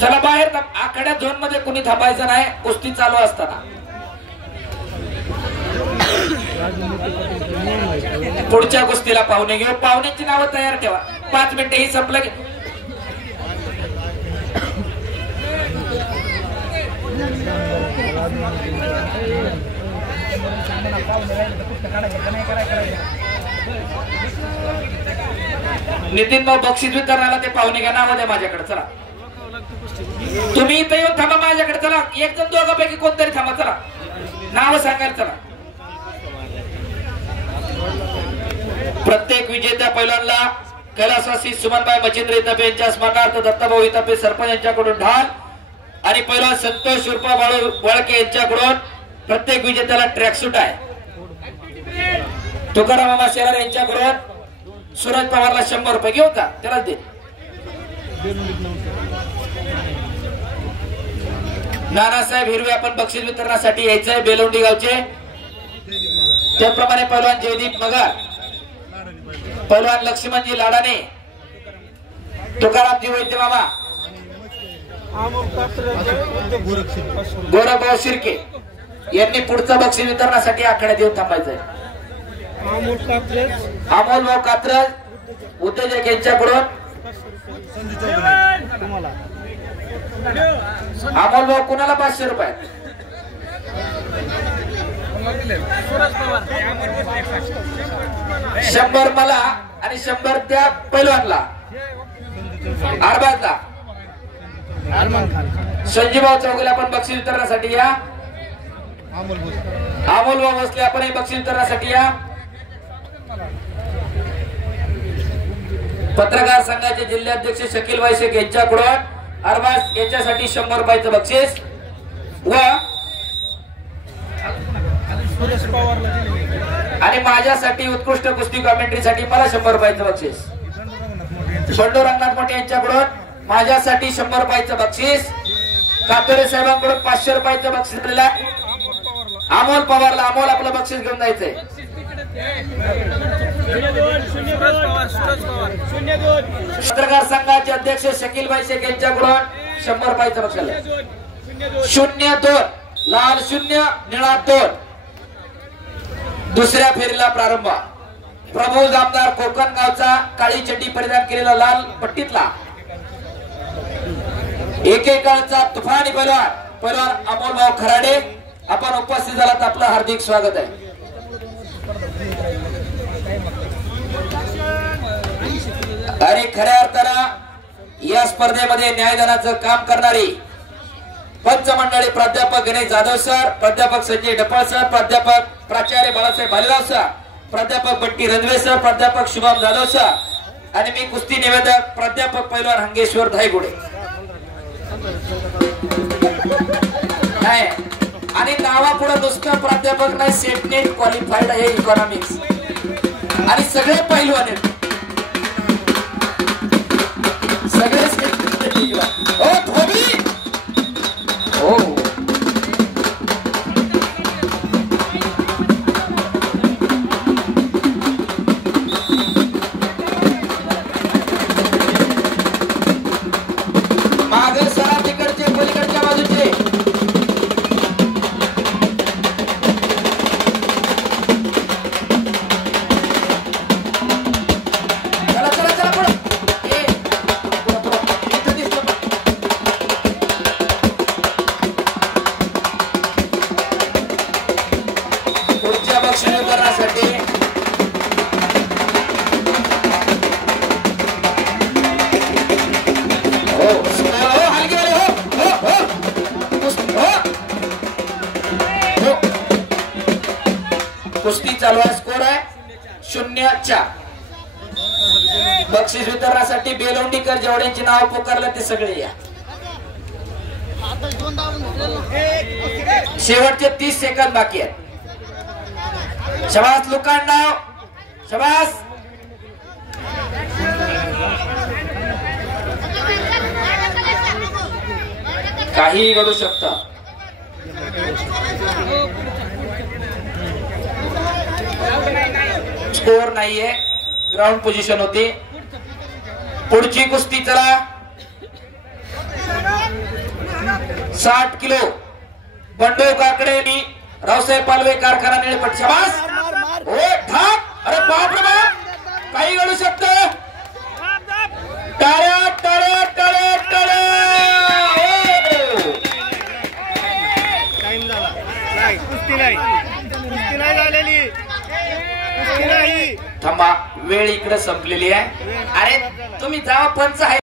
चला बाहेर आखाड्या झोन मध्ये कुणी थांबायचं नाही कुस्ती चालू असताना. पुढच्या कुस्तीला पाहुणे घेऊ. पाहुण्यांची नावं तयार ठेवा. 5 मिनिटे ही संपलं की नितीन भाऊ बक्षीस वितरणाला ते पाहुणे घ्या. नाव द्या माझ्याकडे. चला तुम्ही इथे येऊन थांबा माझ्याकडे. चला एक जण दोघांपैकी कोणतरी थांबा. चला नाव सांगायला. चला प्रत्येक विजेत्या पैलवानला कैलासवासी सुमनबाई मच्छिंद्र इतापे यांच्या स्मरणार्थ दत्ताभाऊ इतापे सरपंच यांच्याकडून ढाल आणि पैलवान संतोष उर्फ वळके यांच्याकडून प्रत्येक विजेत्याला ट्रॅकसूट आहे. तुकाराम मामा शेलार यांच्याकडून सूरज पवारला 100 रुपये घेऊ का त्याला दे. नानासाहेब हिरवे आपण बक्षीस वितरणासाठी यायचंय बेलोंडी गावचे. त्याप्रमाणे पैलवान जयदीप मगर, पैलवान लक्ष्मणजी लाडाने, तुकारामजी वैद्य मामा, गोरखभाऊ शिर्के यांनी पुढचं बक्षीस वितरणासाठी आखाड्यात येऊन थांबायचंय. अमोल भाऊ कात्रज उद्योजक यांच्याकडून अमोल भाऊ कुणाला 500 रुपये. सूरज पवार 100 मला आणि 100 त्या पैलवानला अरबाजला. संजीवभाऊ चौगुले आपण बक्षीस वितरणासाठी या. अमोल भाऊ बसले आपण बक्षीस वितरणासाठी या. पत्रकार संघाचे जिल्हाध्यक्ष शकीलभाई शेख यांच्याकडून अरबाज याच्यासाठी 100 रुपयाचं बक्षीस व आणि माझ्यासाठी उत्कृष्ट कुस्ती कॉमेंट्रीसाठी मला 100 रुपयाचं बक्षीस. बंडू रंगनाथ मोठे यांच्याकडून माझ्यासाठी 100 रुपयाचं बक्षीस. कातोरे साहेबांकडून 500 रुपयाचं बक्षीस दिलेलं. अमोल पवारला अमोल आपलं बक्षीस घेऊन जायचंय. पत्रकार संघाचे अध्यक्ष शकीलभाई शेख यांच्याकडून 100 रुपयाचं बक्षीस. 0-2 लाल 0 निळा 2. दुसऱ्या फेरीला प्रारंभ. प्रभू जामदार कोकण गावचा काळी चड्डी परिधान केलेला लाल पट्टीतला एकेकाळचा तुफानी पैलवान अमोल भाऊ खराडे आपण उपस्थित झालात. आपलं हार्दिक स्वागत आहे. आणि खऱ्या अर्थानं या स्पर्धेमध्ये न्यायदानाचं काम करणारी पंच मंडळी प्राध्यापक गणेश जाधव सर, प्राध्यापक संजय डपाळ सर, प्राध्यापक प्राचार्य बाळासाहेब भालेराव सर, प्राध्यापक बंटी रणवे सर, प्राध्यापक शुभम जाधव सर आणि मी कुस्ती निवेदक प्राध्यापक पैलवान हंगेश्वर धायगुडे. नाही आणि नावापुढे नुसतं प्राध्यापक नाही, सेटनेट क्वालिफाईड आहे इकॉनॉमिक्स आणि सगळे पैलवान आहेत. सगळे हो धोबी हो मागे सरा तिकडचे पलीकडच्या बाजूचे कुस्ती चालू आहे. स्कोर आहे 0-4. बक्षीस वितरणासाठी बेलोंडीकर जेवढ्यांची नाव पुकारलं ते सगळे या. शेवटचे 30 सेकंद बाकी आहेत. शबास लुकांडाव शबास. काही घडू शकतं. स्कोर नाहीये. ग्राउंड पोझिशन होती. पुढची कुस्ती चला. 60 किलो बंडू काकडे रावसाहेब पालवे कारखाना निळपट शाबास ओ ठाक अरे बाप रे बाप काही घडू शकतं टाळ्या टाळ्या टाळ्या टाळ्या टाइम झाला नाही कुस्ती नाही झालेली कुस्ती नाही थांबा वेळ इकडे संपलेली आहे अरे तुम्ही जावा पंच आहे